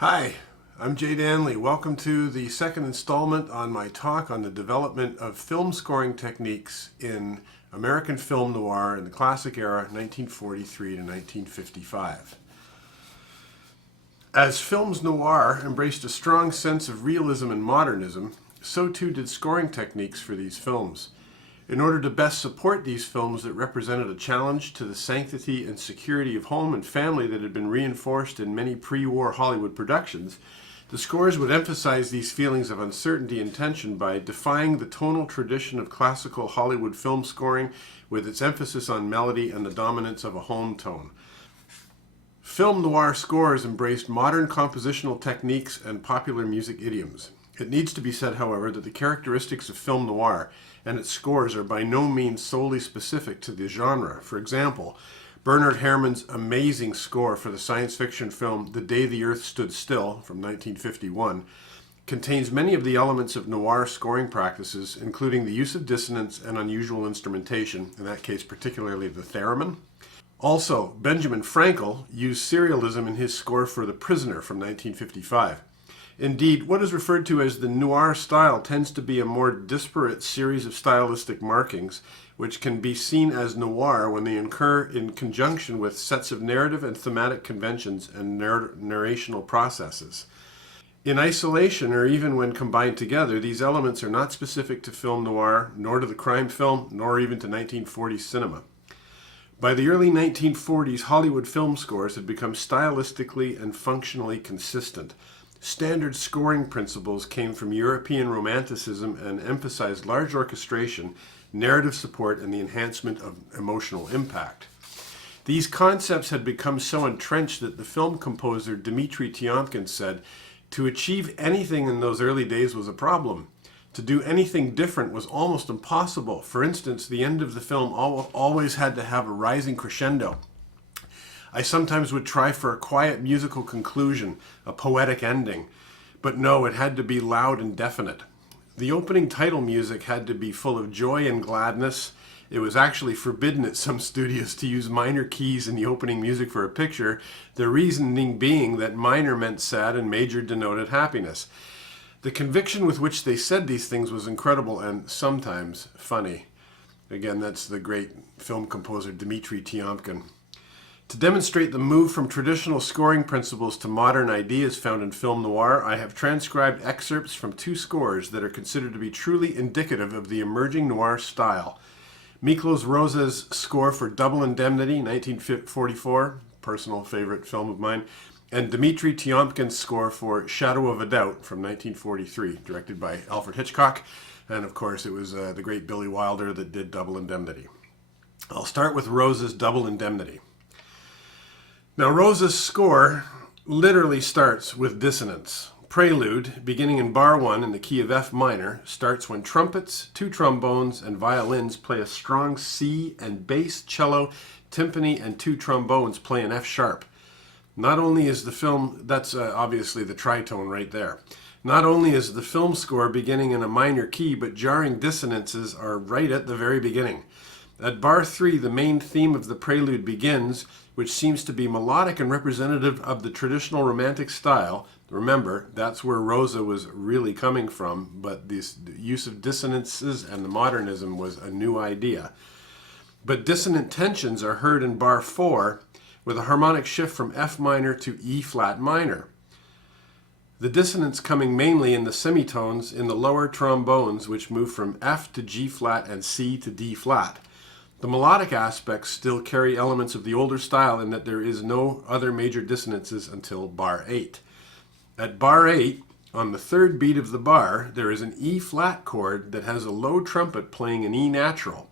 Hi, I'm Jay Danley. Welcome to the second installment on my talk on the development of film scoring techniques in American film noir in the classic era, 1943 to 1955. As films noir embraced a strong sense of realism and modernism, so too did scoring techniques for these films. In order to best support these films that represented a challenge to the sanctity and security of home and family that had been reinforced in many pre-war Hollywood productions, the scores would emphasize these feelings of uncertainty and tension by defying the tonal tradition of classical Hollywood film scoring with its emphasis on melody and the dominance of a home tone. Film noir scores embraced modern compositional techniques and popular music idioms. It needs to be said, however, that the characteristics of film noir and its scores are by no means solely specific to the genre. For example, Bernard Herrmann's amazing score for the science fiction film The Day the Earth Stood Still from 1951 contains many of the elements of noir scoring practices, including the use of dissonance and unusual instrumentation, in that case particularly the theremin. Also, Benjamin Frankel used serialism in his score for The Prisoner from 1955. Indeed, what is referred to as the noir style tends to be a more disparate series of stylistic markings, which can be seen as noir when they occur in conjunction with sets of narrative and thematic conventions and narrational processes. In isolation, or even when combined together, these elements are not specific to film noir, nor to the crime film, nor even to 1940s cinema. By the early 1940s, Hollywood film scores had become stylistically and functionally consistent. Standard scoring principles came from European Romanticism and emphasized large orchestration, narrative support, and the enhancement of emotional impact. These concepts had become so entrenched that the film composer Dmitri Tiomkin said, "To achieve anything in those early days was a problem. To do anything different was almost impossible. For instance, the end of the film always had to have a rising crescendo. I sometimes would try for a quiet musical conclusion, a poetic ending. But no, it had to be loud and definite. The opening title music had to be full of joy and gladness. It was actually forbidden at some studios to use minor keys in the opening music for a picture, the reasoning being that minor meant sad and major denoted happiness." The conviction with which they said these things was incredible and sometimes funny. Again, that's the great film composer Dmitri Tiomkin. To demonstrate the move from traditional scoring principles to modern ideas found in film noir, I have transcribed excerpts from two scores that are considered to be truly indicative of the emerging noir style. Miklos Rosas' score for Double Indemnity, 1944, personal favorite film of mine, and Dmitri Tiomkin's score for Shadow of a Doubt from 1943, directed by Alfred Hitchcock, and of course it was the great Billy Wilder that did Double Indemnity. I'll start with Rosas' Double Indemnity. Now, Rosas' score literally starts with dissonance. Prelude, beginning in bar 1 in the key of F minor, starts when trumpets, two trombones, and violins play a strong C, and bass, cello, timpani, and two trombones play an F sharp. Not only is the film, that's obviously the tritone right there. Not only is the film score beginning in a minor key, but jarring dissonances are right at the very beginning. At bar 3, the main theme of the prelude begins, which seems to be melodic and representative of the traditional romantic style. Remember, that's where Rosa was really coming from, but the use of dissonances and the modernism was a new idea. But dissonant tensions are heard in bar 4, with a harmonic shift from F minor to E flat minor. The dissonance coming mainly in the semitones in the lower trombones, which move from F to G flat and C to D flat. The melodic aspects still carry elements of the older style in that there is no other major dissonances until bar 8. At bar 8, on the third beat of the bar, there is an E flat chord that has a low trumpet playing an E natural.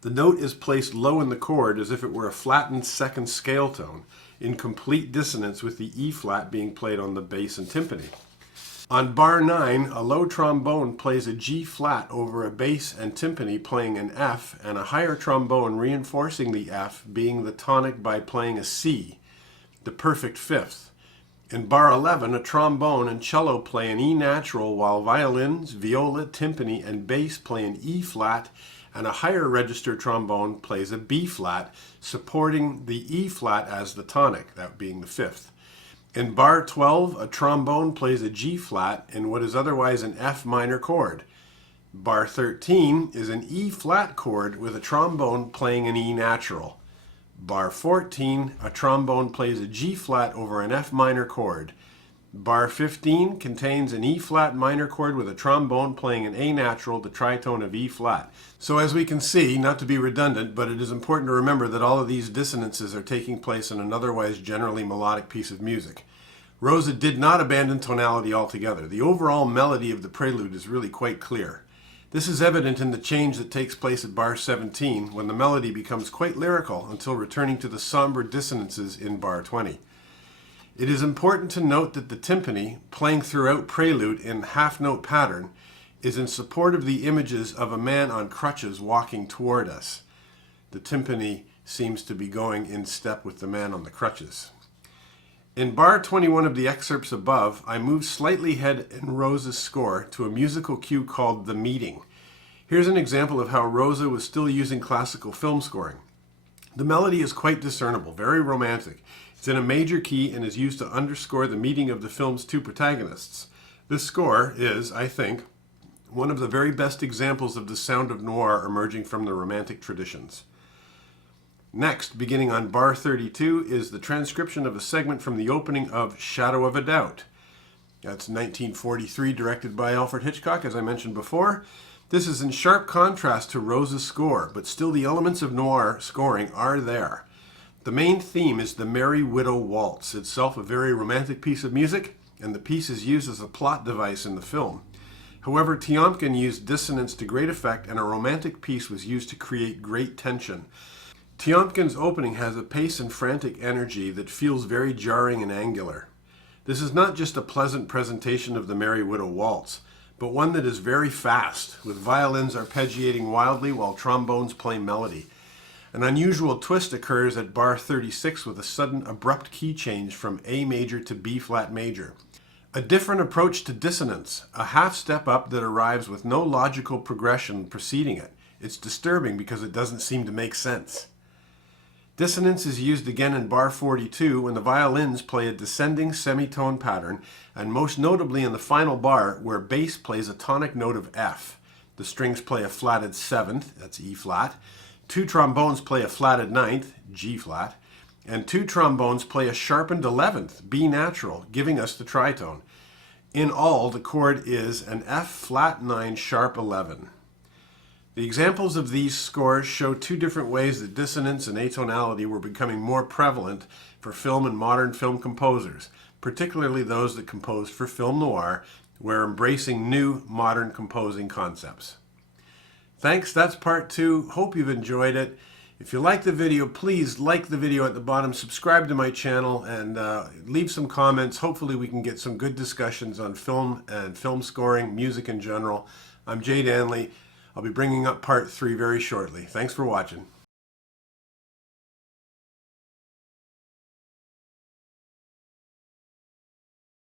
The note is placed low in the chord as if it were a flattened second scale tone, in complete dissonance with the E flat being played on the bass and timpani. On bar 9, a low trombone plays a G flat over a bass and timpani playing an F, and a higher trombone reinforcing the F, being the tonic by playing a C, the perfect fifth. In bar 11, a trombone and cello play an E natural, while violins, viola, timpani, and bass play an E flat, and a higher register trombone plays a B flat, supporting the E flat as the tonic, that being the fifth. In bar 12, a trombone plays a G flat in what is otherwise an F minor chord. Bar 13 is an E flat chord with a trombone playing an E natural. Bar 14, a trombone plays a G flat over an F minor chord. Bar 15 contains an E flat minor chord with a trombone playing an A natural, the tritone of E flat. So as we can see, not to be redundant, but it is important to remember that all of these dissonances are taking place in an otherwise generally melodic piece of music. Rosa did not abandon tonality altogether. The overall melody of the prelude is really quite clear. This is evident in the change that takes place at bar 17, when the melody becomes quite lyrical until returning to the somber dissonances in bar 20. It is important to note that the timpani, playing throughout prelude in half-note pattern, is in support of the images of a man on crutches walking toward us. The timpani seems to be going in step with the man on the crutches. In bar 21 of the excerpts above, I move slightly ahead in Rosas Score to a musical cue called The Meeting. Here's an example of how Rosa was still using classical film scoring. The melody is quite discernible, very romantic. It's in a major key and is used to underscore the meeting of the film's two protagonists. This score is, I think, one of the very best examples of the sound of noir emerging from the Romantic traditions. Next, beginning on bar 32, is the transcription of a segment from the opening of Shadow of a Doubt. That's 1943, directed by Alfred Hitchcock, as I mentioned before. This is in sharp contrast to Rosas Score, but still the elements of noir scoring are there. The main theme is the Merry Widow Waltz, itself a very romantic piece of music, and the piece is used as a plot device in the film. However, Tiomkin used dissonance to great effect, and a romantic piece was used to create great tension. Tiomkin's opening has a pace and frantic energy that feels very jarring and angular. This is not just a pleasant presentation of the Merry Widow Waltz, but one that is very fast, with violins arpeggiating wildly while trombones play melody. An unusual twist occurs at bar 36 with a sudden abrupt key change from A major to B flat major. A different approach to dissonance, a half step up that arrives with no logical progression preceding it. It's disturbing because it doesn't seem to make sense. Dissonance is used again in bar 42 when the violins play a descending semitone pattern, and most notably in the final bar where bass plays a tonic note of F. The strings play a flatted 7th, that's E flat. Two trombones play a flatted 9th, G flat, and two trombones play a sharpened 11th, B natural, giving us the tritone. In all, the chord is an F flat 9 sharp 11. The examples of these scores show two different ways that dissonance and atonality were becoming more prevalent for film and modern film composers, particularly those that composed for film noir, where embracing new modern composing concepts. Thanks, that's part 2. Hope you've enjoyed it. If you like the video, please like the video at the bottom, subscribe to my channel, and leave some comments. Hopefully we can get some good discussions on film and film scoring, music in general. I'm Jay Danley. I'll be bringing up part 3 very shortly. Thanks for watching.